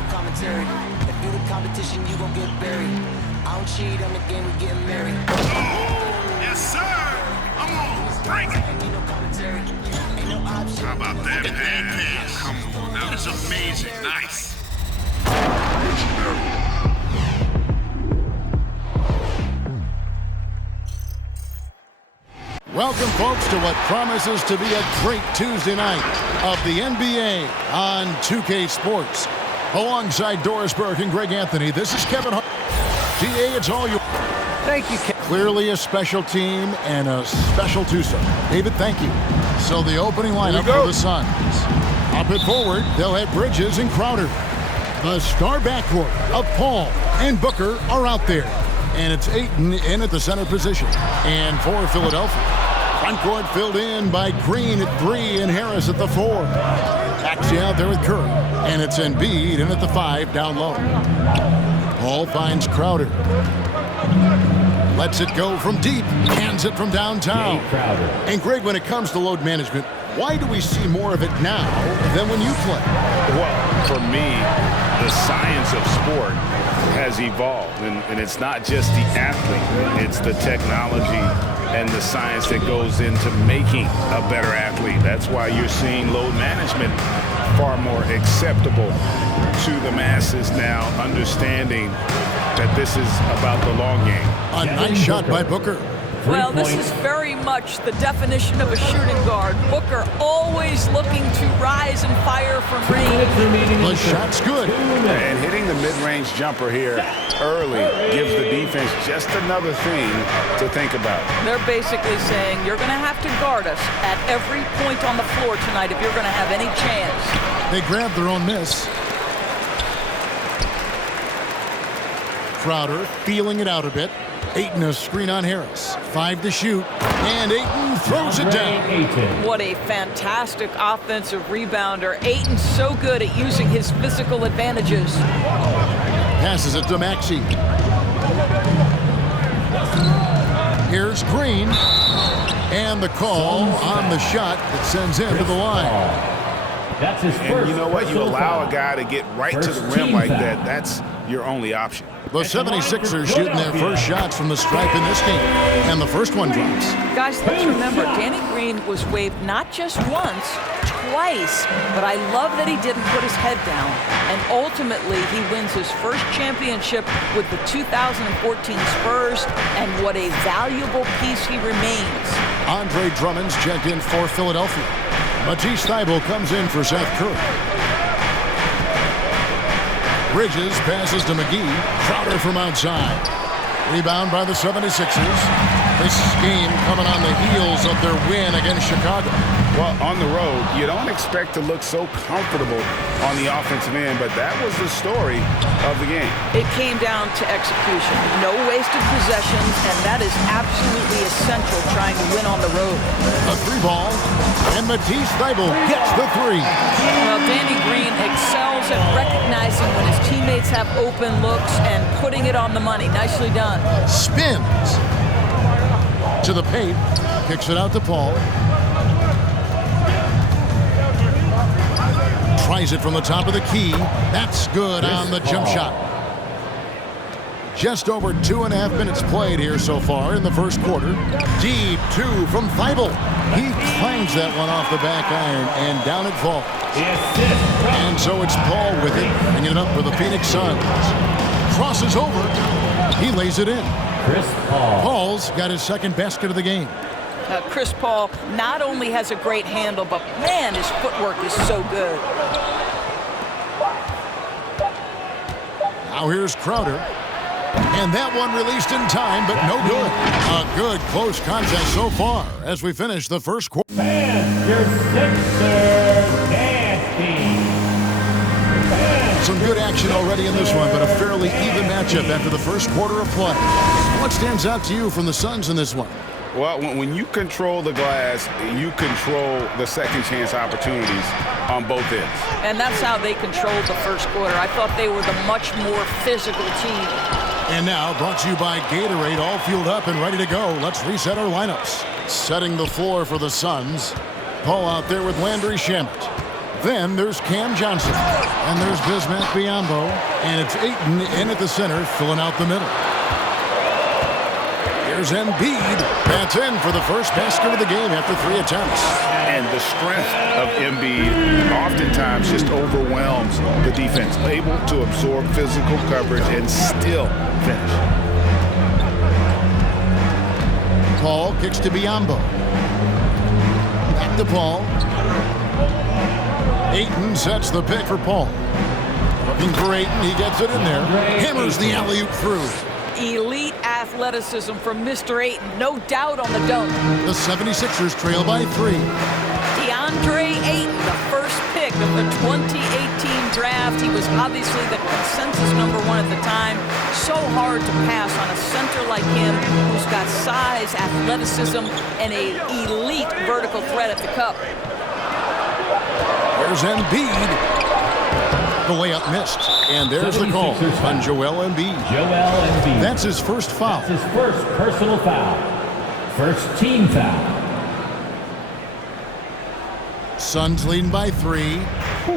no commentary. If you the competition, you gon' get buried. I don't cheat, I'm the game, we getting married. Yes, sir. Come on, bring it. Ain't no commentary. Ain't no option. How about that pass? Come on, that was amazing. Nice. Welcome, folks, to what promises to be a great Tuesday night of the NBA on 2K Sports. Alongside Doris Burke and Greg Anthony, this is Kevin Hart. DA, it's all you. Thank you, Kevin. Clearly a special team and a special Tuesday. David, thank you. So the opening lineup for the Suns. Up and forward, they'll have Bridges and Crowder. The star backcourt of Paul and Booker are out there. And it's Ayton in at the center position. And for Philadelphia, front court filled in by Green at 3 and Harris at the 4. Axie out there with Curry. And it's Embiid in at the 5 down low. Paul finds Crowder. Lets it go from deep. Hands it from downtown. And Greg, when it comes to load management, why do we see more of it now than when you play? Well, for me, the science of sport has evolved, and it's not just the athlete, it's the technology and the science that goes into making a better athlete. That's why you're seeing load management far more acceptable to the masses now, understanding that this is about the long game. A nice shot by Booker. Well, this is very much the definition of a shooting guard. Booker always looking to rise and fire from range. The shot's good. And hitting the mid-range jumper here early gives the defense just another thing to think about. They're basically saying you're going to have to guard us at every point on the floor tonight if you're going to have any chance. They grab their own miss. Crowder feeling it out a bit. Ayton a screen on Harris. 5 to shoot. And Ayton throws it down. What a fantastic offensive rebounder. Ayton's so good at using his physical advantages. Passes it to Maxey. Here's Green. And the call on the shot that sends him to the line. That's his first. And you know what? You allow a guy to get right to the rim like that. That's your only option. The 76ers shooting their first shots from the stripe in this game. And the first one drops. Guys, let's remember, Danny Green was waived not just once, twice. But I love that he didn't put his head down. And ultimately, he wins his first championship with the 2014 Spurs. And what a valuable piece he remains. Andre Drummond's checked in for Philadelphia. Matisse Thybulle comes in for Seth Curry. Bridges passes to McGee. Crowder from outside. Rebound by the 76ers. This game coming on the heels of their win against Chicago. Well, on the road, you don't expect to look so comfortable on the offensive end, but that was the story of the game. It came down to execution. No wasted possessions, and that is absolutely essential trying to win on the road. A 3-ball, and Matisse Thybulle gets the 3. Well, Danny Green excels at recognizing when his teammates have open looks and putting it on the money. Nicely done. Spins to the paint, kicks it out to Paul. Tries it from the top of the key. That's good on the jump shot. Just over 2.5 minutes played here so far in the first quarter. Deep 2 from Thybulle. He clangs that one off the back iron, and down it falls. And so it's Paul with it, bringing it up for the Phoenix Suns. Crosses over. He lays it in. Paul's got his second basket of the game. Chris Paul not only has a great handle, but man, his footwork is so good. Now here's Crowder. And that one released in time, but no good. A good close contest so far as we finish the first quarter. And your Sixers nasty. Some good action already in this one, but a fairly even matchup after the first quarter of play. What stands out to you from the Suns in this one? Well, when you control the glass, you control the second chance opportunities on both ends. And that's how they controlled the first quarter. I thought they were the much more physical team. And now, brought to you by Gatorade, all fueled up and ready to go. Let's reset our lineups. Setting the floor for the Suns. Paul out there with Landry Shamet. Then there's Cam Johnson. And there's Bismack Biyombo. And it's Ayton in at the center, filling out the middle. Here's Embiid. That's in for the first basket of the game after 3 attempts. And the strength of Embiid oftentimes just overwhelms the defense. Able to absorb physical coverage and still finish. Paul kicks to Biyombo. Back to Paul. Ayton sets the pick for Paul. Looking for Ayton. He gets it in there. Hammers the alley-oop through. Elite athleticism from Mr. Ayton. No doubt on the dunk. The 76ers trail by 3. DeAndre Ayton, the first pick of the 2018 draft. He was obviously the consensus #1 at the time. So hard to pass on a center like him who's got size, athleticism, and an elite vertical threat at the cup. There's Embiid. The layup missed. And there's the call on Joel Embiid. Joel Embiid. That's his first foul. That's his first personal foul. First team foul. Suns leading by 3.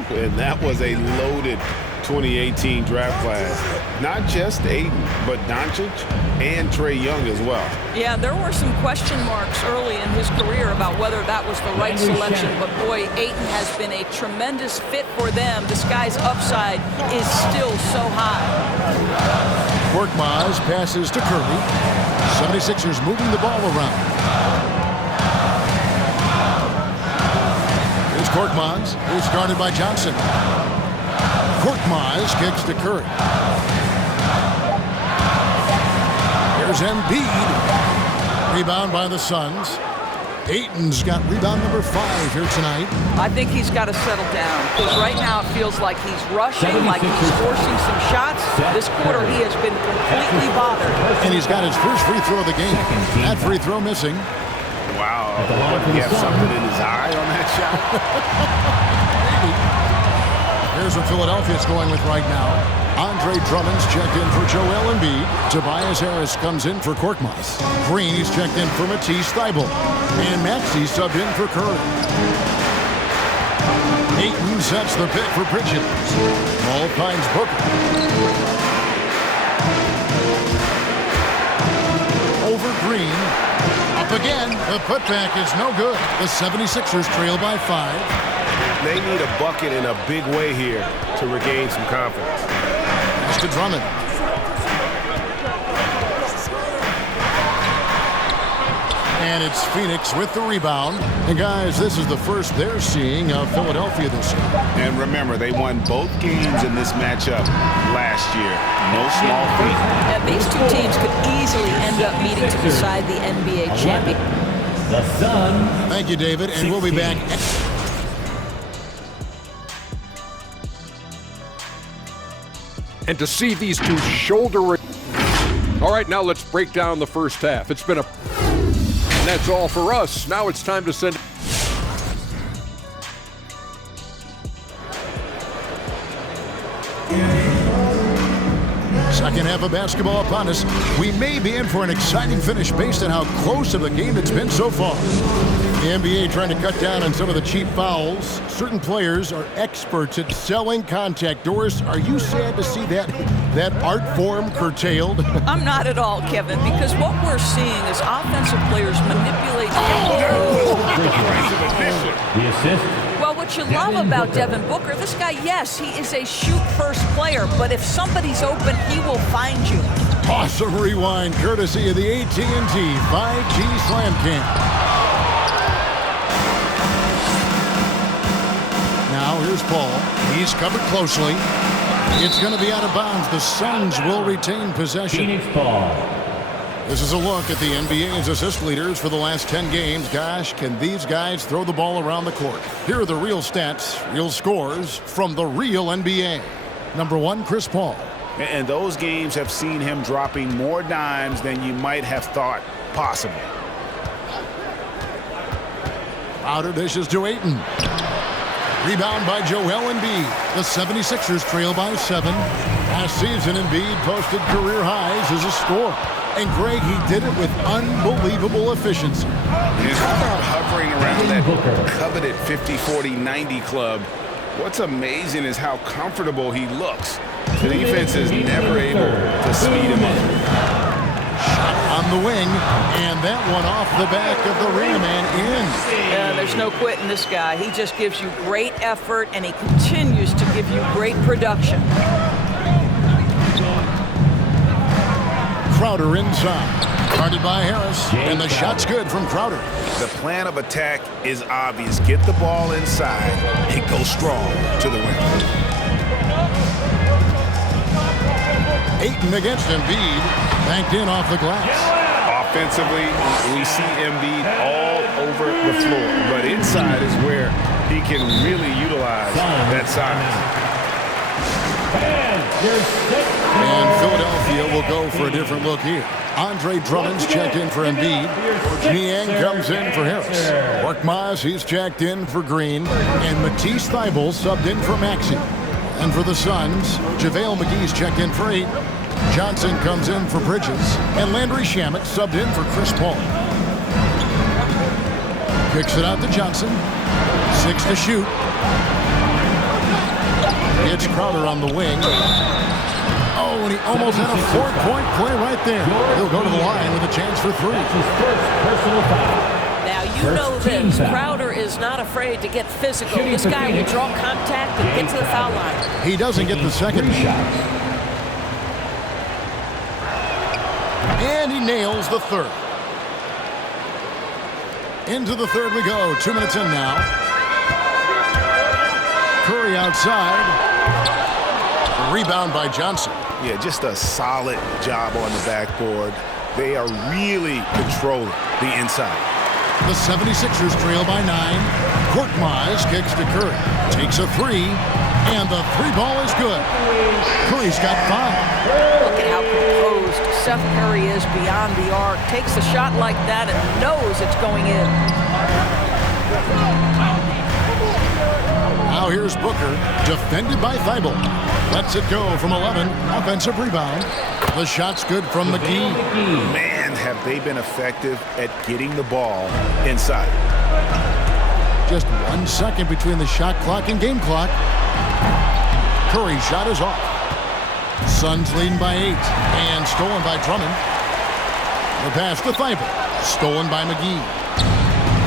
And that was a loaded 2018 draft class. Not just Ayton, but Doncic and Trae Young as well. Yeah, there were some question marks early in his career about whether that was the right selection, but boy, Ayton has been a tremendous fit for them. This guy's upside is still so high. Korkmaz passes to Curry. 76ers moving the ball around. Here's Korkmaz, who's guarded by Johnson. Korkmaz kicks to Curry. Here's Embiid. Rebound by the Suns. Ayton's got rebound number 5 here tonight. I think he's got to settle down because right now it feels like he's rushing, like he's forcing some shots. This quarter he has been completely bothered. And he's got his first free throw of the game. That free throw missing. Wow. He had something in his eye on that shot. Here's what Philadelphia's going with right now. Andre Drummond's checked in for Joel Embiid. Tobias Harris comes in for Korkmaz. Green's checked in for Matisse Thybulle. And Maxey subbed in for Curry. Ayton sets the pick for Bridges. Ball finds Booker. Over Green. Up again. The putback is no good. The 76ers trail by 5. They need a bucket in a big way here to regain some confidence. Pass to Drummond. And it's Phoenix with the rebound. And guys, this is the first they're seeing of Philadelphia this year. And remember, they won both games in this matchup last year. No small feat. And these two teams could easily end up meeting to decide the NBA champion. The Suns. Thank you, David. And we'll be back. And to see these two shoulder. All right, now let's break down the first half. It's been a. And that's all for us. Now it's time to send. Second half of basketball upon us. We may be in for an exciting finish based on how close of a game it's been so far. The NBA trying to cut down on some of the cheap fouls. Certain players are experts at selling contact. Doris, are you sad to see that art form curtailed? I'm not at all, Kevin, because what we're seeing is offensive players manipulate. The assist. Well, what you love about Devin Booker, this guy, yes, he is a shoot-first player, but if somebody's open, he will find you. Awesome rewind, courtesy of the AT&T 5G Slam Cam. Now here's Paul. He's covered closely. It's going to be out of bounds. The Suns will retain possession. Phoenix ball. This is a look at the NBA's assist leaders for the last 10 games. Gosh, can these guys throw the ball around the court? Here are the real stats, real scores from the real NBA. Number 1, Chris Paul. And those games have seen him dropping more dimes than you might have thought possible. Outer dishes to Ayton. Rebound by Joel Embiid. The 76ers trail by 7. Last season, Embiid posted career highs as a scorer. And Greg, he did it with unbelievable efficiency. He's hovering around that coveted 50-40-90 club. What's amazing is how comfortable he looks. The defense is never able to speed him up. On the wing, and that one off the back of the rim and in. Yeah, there's no quitting this guy. He just gives you great effort, and he continues to give you great production. Crowder inside. Guarded by Harris, and the shot's good from Crowder. The plan of attack is obvious. Get the ball inside and go strong to the rim. Ayton against Embiid, banked in off the glass. Offensively, we see Embiid all over the floor, but inside is where he can really utilize that size. And Philadelphia will go for a different look here. Andre Drummond's checked in for Embiid. Niang comes in for Harris. Korkmaz, he's checked in for Green. And Matisse Thybulle subbed in for Maxey. And for the Suns, JaVale McGee's checked in for 8. Johnson comes in for Bridges. And Landry Shamet subbed in for Chris Paul. Kicks it out to Johnson. 6 to shoot. It's Crowder on the wing. Oh, and he almost had a 4-point play right there. He'll go to the line with a chance for 3. Now, you know this. Crowder is not afraid to get physical. This guy will draw contact and get to the foul line. He doesn't get the second shot. And he nails the third. Into the third we go. 2 minutes in now. Curry outside. Rebound by Johnson. Yeah, just a solid job on the backboard. They are really controlling the inside. The 76ers trail by 9. Korkmaz kicks to Curry. Takes a 3. And the 3 ball is good. Curry's got 5. Look at how composed Seth Curry is beyond the arc. Takes a shot like that and knows it's going in. Now here's Booker, defended by Thybulle. Lets it go from 11. Offensive rebound. The shot's good from McGee. Man, have they been effective at getting the ball inside. Just 1 second between the shot clock and game clock. Curry's shot is off. Suns leading by 8. And stolen by Drummond. The pass to Thybulle. Stolen by McGee.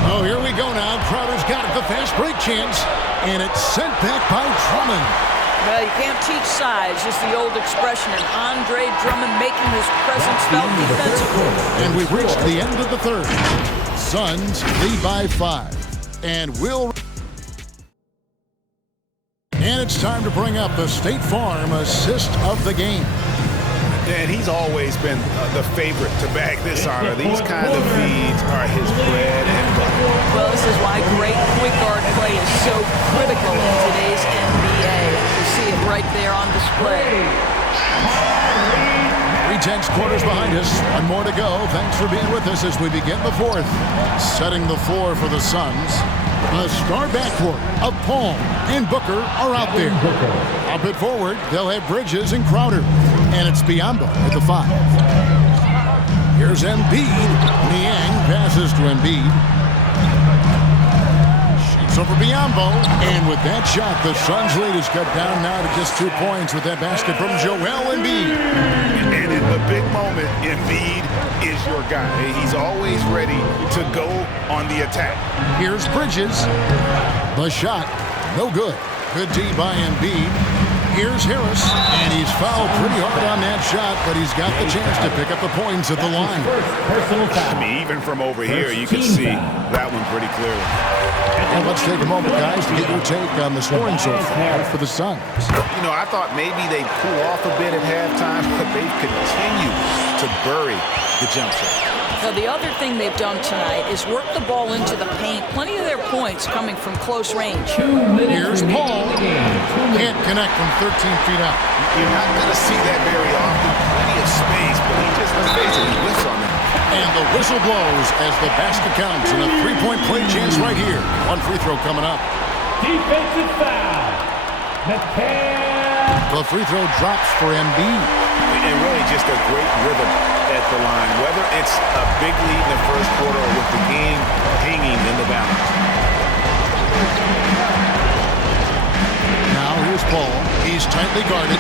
Oh, here we go now. Crowder's got it. The fast break chance. And it's sent back by Drummond. Well, you can't teach size, just the old expression, and Andre Drummond making his presence felt defensively. And we've reached the end of the third. Suns lead by 5. And it's time to bring up the State Farm assist of the game. And he's always been the favorite to bag this honor. These kind of feeds are his bread and butter. Well, this is why great point guard play is so critical in today's NBA. You see it right there on display. 3/10 quarters behind us. 1 more to go. Thanks for being with us as we begin the fourth. Setting the floor for the Suns. The star backcourt of Paul and Booker are out there. Up it forward, they'll have Bridges and Crowder. And it's Biyombo at the 5. Here's Embiid. Niang passes to Embiid. Shoots over Biyombo. And with that shot, the Suns' lead is cut down now to just 2 points with that basket from Joel Embiid. And in the big moment, Embiid is your guy. He's always ready to go on the attack. Here's Bridges. The shot, no good. Good D by Embiid. Here's Harris, and he's fouled pretty hard on that shot, but he's got the chance to pick up the points at the line. I mean, even from over here, you can see that one pretty clearly. And let's take a moment, guys, to get your take on the scoring so far for the Suns. You know, I thought maybe they'd cool off a bit at halftime, but they've continued to bury the jump shot. Now, the other thing they've done tonight is work the ball into the paint. Plenty of their points coming from close range. Here's Paul. Can't connect from 13 feet out. You're not going to see that very often. Plenty of space, but he just basically whiffs on that. And the whistle blows as the basket counts and a 3-point play chance right here. 1 free throw coming up. Defensive foul. The free throw drops for Embiid. And really just a great rhythm at the line, whether it's a big lead in the first quarter or with the game hanging in the balance. Here's Paul. He's tightly guarded.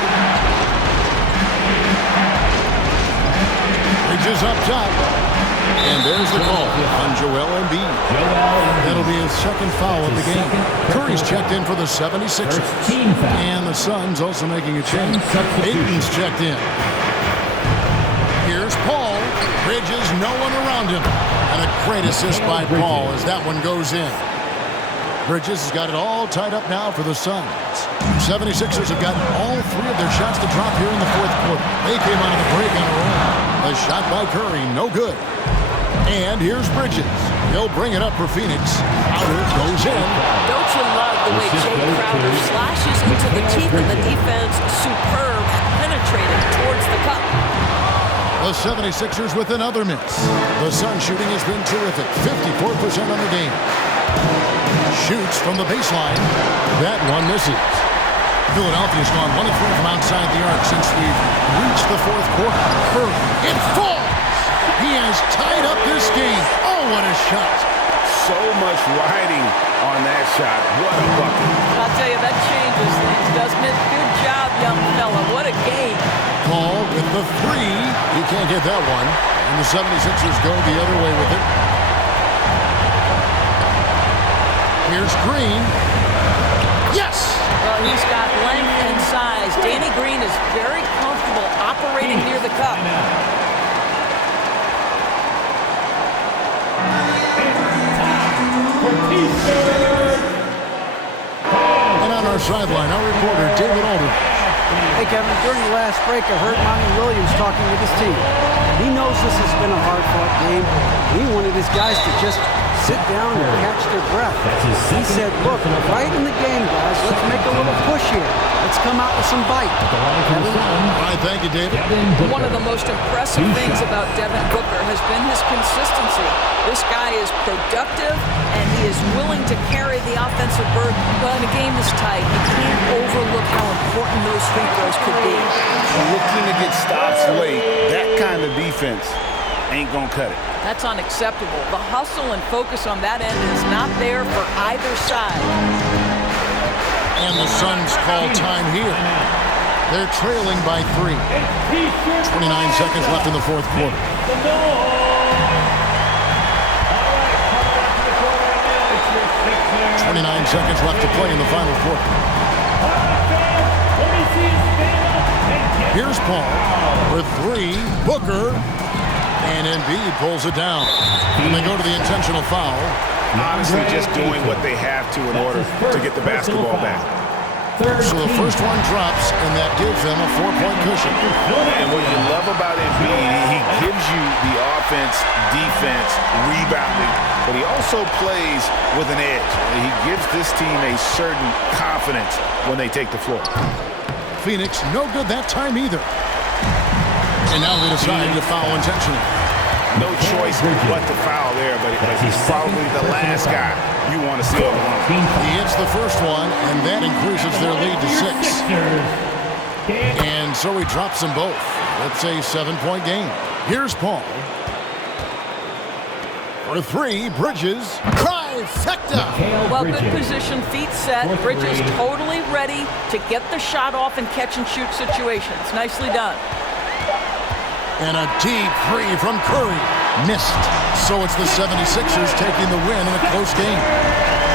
Bridges up top. And there's the call on Joel Embiid. That'll be his second foul of the game. Curry's checked in for the 76ers. And the Suns also making a change. Ayton's checked in. Here's Paul. Bridges, no one around him. And a great assist by Paul as that one goes in. Bridges has got it all tied up now for the Suns. 76ers have gotten all three of their shots to drop here in the fourth quarter. They came out of the break on a roll. A shot by Curry, no good. And here's Bridges. He'll bring it up for Phoenix. Crowder goes in. Don't you love the way Jay Crowder slashes into the teeth of the defense? Superb, penetrating towards the cup. The 76ers with another miss. The Sun shooting has been terrific. 54% on the game. Shoots from the baseline. That one misses. Philadelphia's gone 1 of 3 from outside the arc since we've reached the fourth quarter. It falls! He has tied up this game. Oh, what a shot. So much riding on that shot. What a bucket. I'll tell you, that changes things, doesn't it? Good job, young fella. What a game. Paul with the three. He can't get that one. And the 76ers go the other way with it. Here's Green. Yes! Well, he's got length and size. Danny Green is very comfortable operating near the cup. And on our sideline, our reporter, David Aldridge. Hey, Kevin, during the last break, I heard Monty Williams talking with his team. He knows this has been a hard-fought game. He wanted his guys to just sit down and catch their breath. He said, look, right in the game, guys, let's make a little push here. Let's come out with some bite. All right, thank you, David. One of the most impressive things about Devin Booker has been his consistency. This guy is productive, and he is willing to carry the offensive burden. But in a game this tight, you can't overlook how important those free throws could be. Looking to get stops late, that kind of defense ain't gonna cut it. That's unacceptable. The hustle and focus on that end is not there for either side. And the Suns call time here. They're trailing by 3. 29 seconds left in the fourth quarter. 29 seconds left to play in the final quarter. Here's Paul for 3. Booker. And Embiid pulls it down. And they go to the intentional foul. Honestly, just doing what they have to in order to get the basketball back. So the first one drops, and that gives them a 4-point cushion. And what you love about Embiid, he gives you the offense, defense, rebounding, but he also plays with an edge. He gives this team a certain confidence when they take the floor. Phoenix, no good that time either. And now they decide to foul intentionally. No choice but to foul there, but he's probably the last guy you want to see on the line. He hits the first one, and that increases their lead to 6. And so he drops them both. That's a 7-point game. Here's Paul. For 3, Bridges. Trifecta! Well, good position, feet set. Bridges totally ready to get the shot off in catch-and-shoot situations. Nicely done. And a deep 3 from Curry. Missed. So it's the 76ers taking the win in a close game.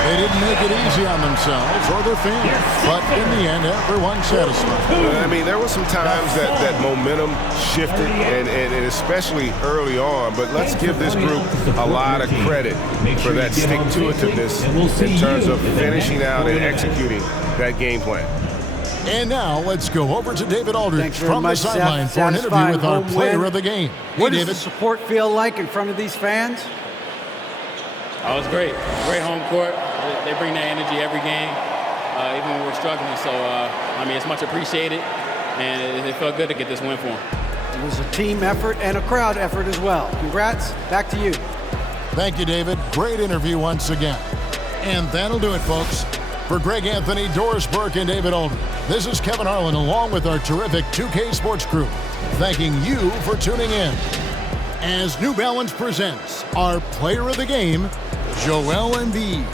They didn't make it easy on themselves or their fans. But in the end, everyone's satisfied. I mean, there were some times that momentum shifted, and especially early on. But let's give this group a lot of credit for that stick-to-itiveness in terms of finishing out and executing that game plan. And now let's go over to David Aldridge from the Seth. sideline for an interview with our player of the game. Hey, What does David. the support feel like in front of these fans? Oh, it's great. Great home court. They bring that energy every game, even when we're struggling. So, I mean, it's much appreciated, and it felt good to get this win for them. It was a team effort and a crowd effort as well. Congrats. Back to you. Thank you, David. Great interview once again. And that'll do it, folks. For Greg Anthony, Doris Burke, and David Aldridge, this is Kevin Harlan along with our terrific 2K Sports crew, thanking you for tuning in. As New Balance presents our player of the game, Joel Embiid.